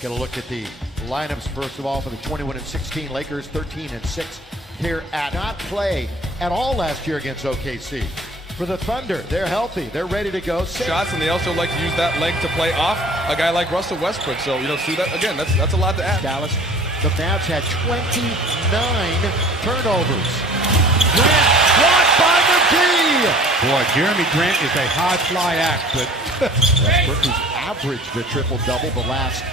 Get a look at the lineups first of all for the 21-16 Lakers, 13-6 here at not play at all last year against OKC. For the Thunder, they're healthy, they're ready to go. Shots, and they also like to use that length to play off a guy like Russell Westbrook. So, see that again, that's a lot to add. Dallas, the Mavs had 29 turnovers. Grant blocked by McGee. Boy, Jeremy Grant is a high fly act, but Westbrook has averaged a triple-double the last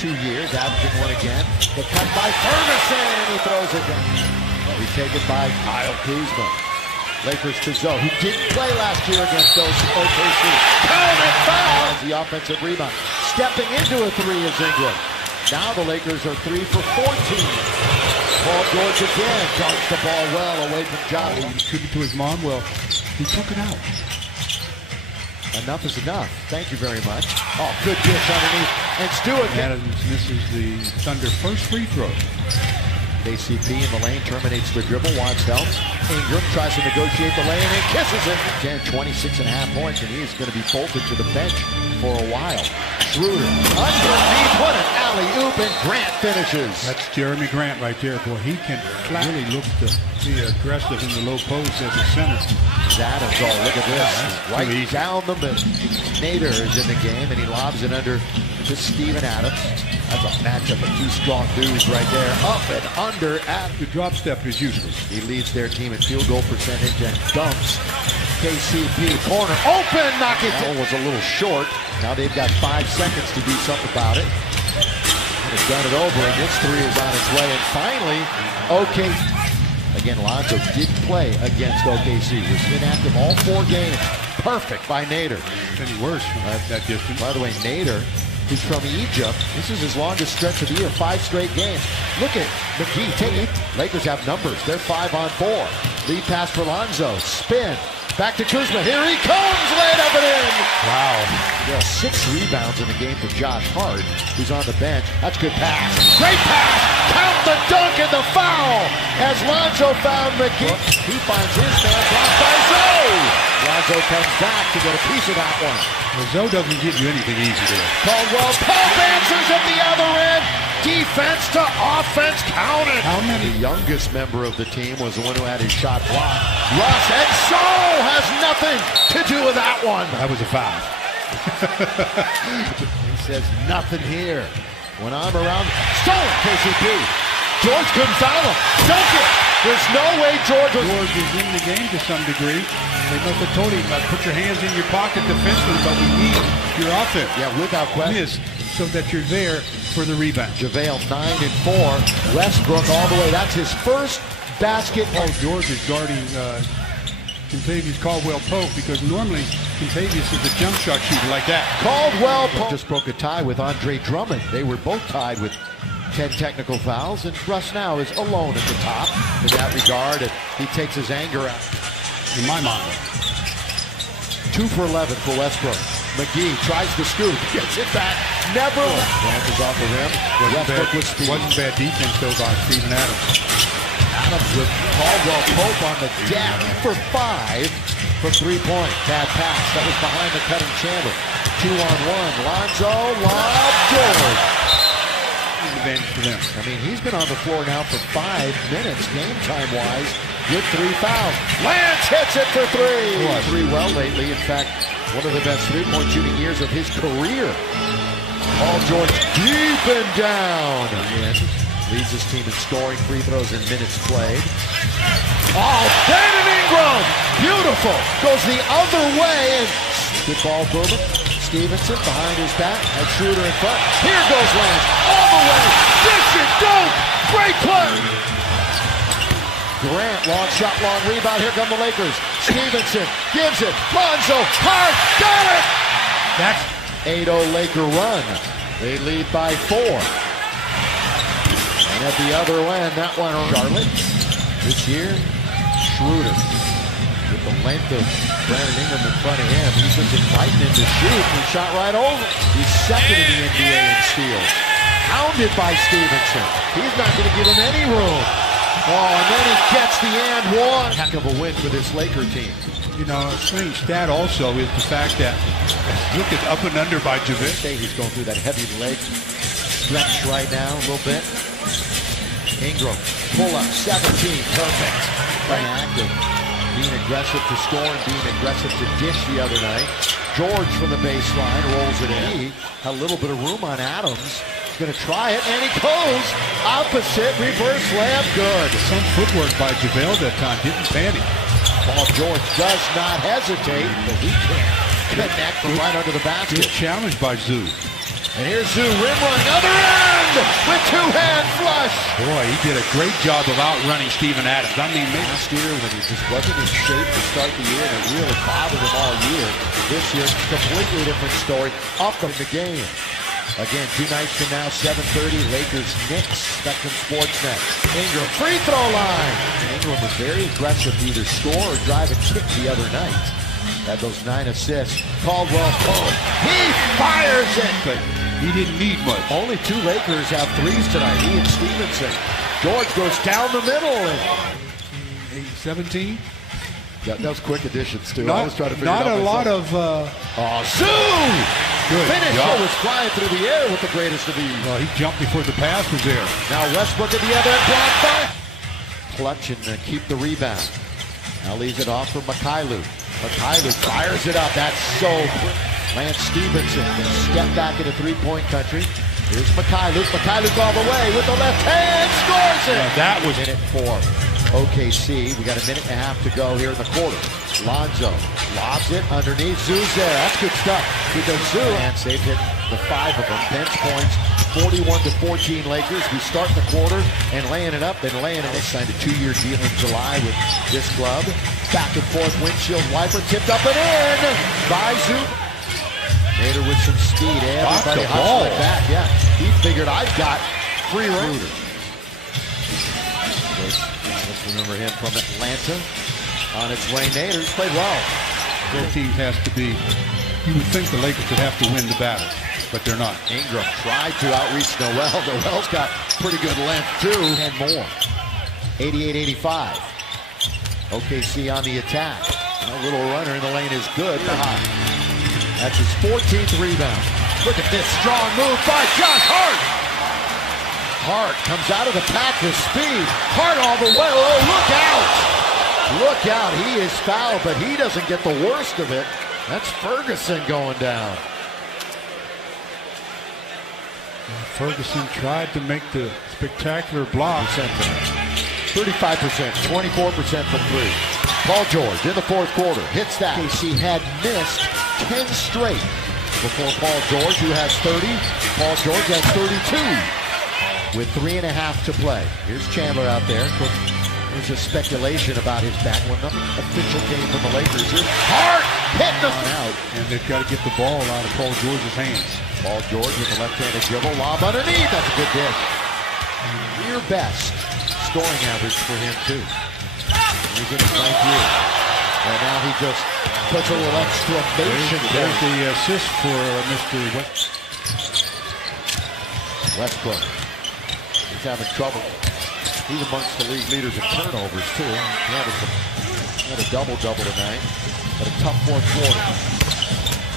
2 years, averaging one again. The cut by Ferguson, and he throws it down. He'll be taken by Kyle Kuzma. Lakers to Zoe, who didn't play last year against those OKC. Count and foul! The offensive rebound. Stepping into a three is Ingram. Now the Lakers are 3 for 14. Paul George again guards the ball well away from Johnny. he attributed to his mom. Well, he took it out. Enough is enough. Thank you very much. Oh, good dish underneath. And Stewart. Adams misses the Thunder first free throw. KCP in the lane terminates the dribble, wants help. Ingram tries to negotiate the lane and kisses it. Again, 26.5 points, and he's going to be bolted to the bench for a while. Schroeder underneath, what an alley-oop, and Grant finishes. That's Jeremy Grant right there. Boy, he can really look to be aggressive in the low post as a center. Adams, oh, look at this. Right down the middle. Nader is in the game, and he lobs it under to Steven Adams. That's a matchup of two strong dudes right there. Up and under at the drop step is useless. He leads their team in field goal percentage and dunks. KCP corner open, knock it down. Was a little short. Now they've got 5 seconds to do something about it. They've done it over, and this three is on its way. And finally, OKC. Again, Lonzo didn't play against OKC. Was inactive all 4 games. Perfect by Nader. Any worse from that distance. By the way, Nader, who's from Egypt, this is his longest stretch of the year, 5 straight games. Look at McGee, take it. Lakers have numbers. They're 5 on 4. Lead pass for Lonzo. Spin. Back to Kuzma. Here he comes. Laid up and in. Wow. Yeah, 6 rebounds in the game for Josh Hart, who's on the bench. That's good pass. Great pass. Count the dunk and the foul. As Lonzo found McGee. He finds his man blocked by Zoe. Lonzo comes back to get a piece of that one. Well, Zoe doesn't give you anything easy there. Caldwell Pope answers at the other end. Defense to offense, count it. How many? The youngest member of the team was the one who had his shot blocked. Russ, and so has nothing to do with that one. That was a foul. He says nothing here. When I'm around, stolen KCP. George couldn't foul him. Dunk it. There's no way George is in the game to some degree. They must have told him, put your hands in your pocket defensively, but we need your offense. Yeah, without question. So that you're there for the rebound. JaVale 9 and 4. Westbrook all the way. That's his first basket. Paul George is guarding Contavious Caldwell Pope because normally Contavious is a jump shot shooter like that. Caldwell Pope just broke a tie with Andre Drummond. They were both tied with 10 technical fouls, and Russ now is alone at the top in that regard, and he takes his anger out. In my mind. 2 for 11 for Westbrook. McGee tries to scoop, gets it back, never. Grant is off the rim. Westbrook with speed. Wasn't bad defense though by Steven Adams. Adams with Caldwell Pope on the deck for 5 from 3-point. Bad pass. That was behind the cutting Chandler. 2-on-1. Lonzo, lob, George. Advantage for them. I mean, he's been on the floor now for 5 minutes, game time-wise, with 3 fouls. Lance hits it for 3. 3 well lately. In fact, one of the best three-point shooting years of his career. Paul George deep and down. Leads his team in scoring, free throws, and minutes played. Oh, Brandon Ingram! Beautiful! Goes the other way, and good ball for him. Stevenson behind his back, and Schroeder in front. Here goes Lance, all the way, dish it, dunk, great play! Grant, long shot, long rebound, here come the Lakers. Stevenson gives it, Lonzo, hard, got it! That's 8-0 Laker run. They lead by 4. And at the other end, that one, Charlotte. This year, Schroeder. With the length of Brandon Ingram in front of him, he's just inviting him to shoot, and he shot right over. He's second in the NBA in steals. Hounded by Stevenson. He's not going to give him any room. Oh, and then he gets the and one. Heck of a win for this Laker team. You know, a strange stat also is the fact that look at up and under by JaVale. He's going through that heavy leg stretch right now a little bit. Ingram, pull up, 17, perfect. Playing active, being aggressive to score and being aggressive to dish the other night. George from the baseline rolls it in. He had a little bit of room on Adams. He's going to try it, and he goes opposite, reverse layup, good. Some footwork by JaVale that time, didn't panic. Paul George does not hesitate, but he can't connect from right under the basket. Good challenge by Zoo. And here's Zoo, rim run, other end with two-hand flush. Boy, he did a great job of outrunning Steven Adams. I mean, last year when he just wasn't in shape to start the year, and it really bothered him all year. This year, completely different story. Up in the game. Again, 2 nights from now, 7:30, Lakers-Knicks, Spectrum Sportsnet. Ingram, free throw line. Ingram was very aggressive to either score or drive and kick the other night. Had those 9 assists. Caldwell Pope. He fires it. But he didn't need much. Only 2 Lakers have threes tonight. He and Stevenson. George goes down the middle. And 17? yeah, that was quick additions, too. Not, I was trying to figure not it out a lot myself. of... Zoo! Good Finisher job. was flying through the air with the greatest of ease. Well, he jumped before the pass was there. Now Westbrook at the other end, blocked by. Clutch and keep the rebound. Now leaves it off for Mikhailu. Mikhailu fires it up. That's so quick. Lance Stevenson can step back into three-point country. Here's Mikhailu. Mikhailu's all the way with the left hand. Scores it. That was minute 4. OKC. We got a minute and a half to go here in the quarter. Lonzo lobs it underneath. Zoo's there. That's good stuff. Because Zoo, and they've hit the 5 of them. Bench points, 41-14 Lakers. We start the quarter and laying it up. Then laying it. They signed a 2-year deal in July with this club. Back and forth windshield wiper tipped up and in by Zoo. Nader with some speed. Everybody hustling back. Yeah, he figured I've got free reign. Let's remember him from Atlanta. On its way, Nader's played well. Both teams has to be, you would think the Lakers would have to win the battle, but they're not. Ingram tried to outreach Noel. Noel's got pretty good length, too. And more. 88-85. OKC on the attack. A little runner in the lane is good. That's his 14th rebound. Look at this strong move by Josh Hart. Hart comes out of the pack with speed. Hart all the way. Oh, look out. Look out, he is fouled, but he doesn't get the worst of it. That's Ferguson going down. Ferguson tried to make the spectacular block. 35%, 24% from 3. Paul George in the 4th quarter hits that. KC had missed 10 straight before Paul George, who has 30. Paul George has 32 with 3.5 to play. Here's Chandler out there. There's a speculation about his back. Well, nothing official came from the Lakers. Here's Hart hitting the out. And they've got to get the ball out of Paul George's hands. Paul George with the left-handed dribble. Lob underneath. That's a good dish. Near best scoring average for him, too. He's in his 9th year. And now he just puts a little exclamation. There's the assist for Mr. Westbrook. He's having trouble. He's amongst the league leaders in turnovers, too. He had a double-double tonight. But a tough 4th quarter.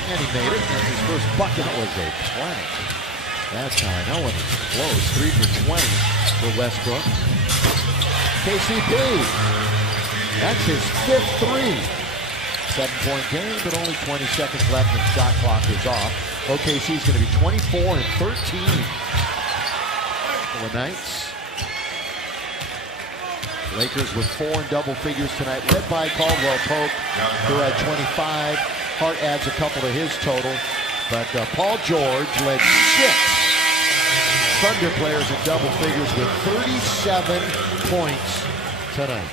And he made it. And his first bucket was a planet. That's how I know when it's close. 3 for 20 for Westbrook. KCP. That's his 5th 3. 7-point game, but only 20 seconds left and shot clock is off. OKC's going to be 24 and 13 for the Knights. Lakers with 4 in double figures tonight, led by Caldwell Pope, who had 25. Hart adds a couple to his total, but Paul George led 6 Thunder players in double figures with 37 points tonight.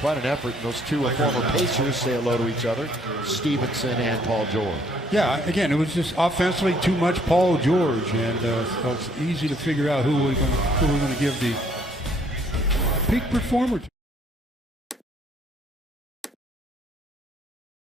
Quite an effort. Those 2 former Pacers say hello to each other, Stevenson and Paul George. Yeah, again, it was just offensively too much Paul George, and so it's easy to figure out who we're going to give the peak performer to.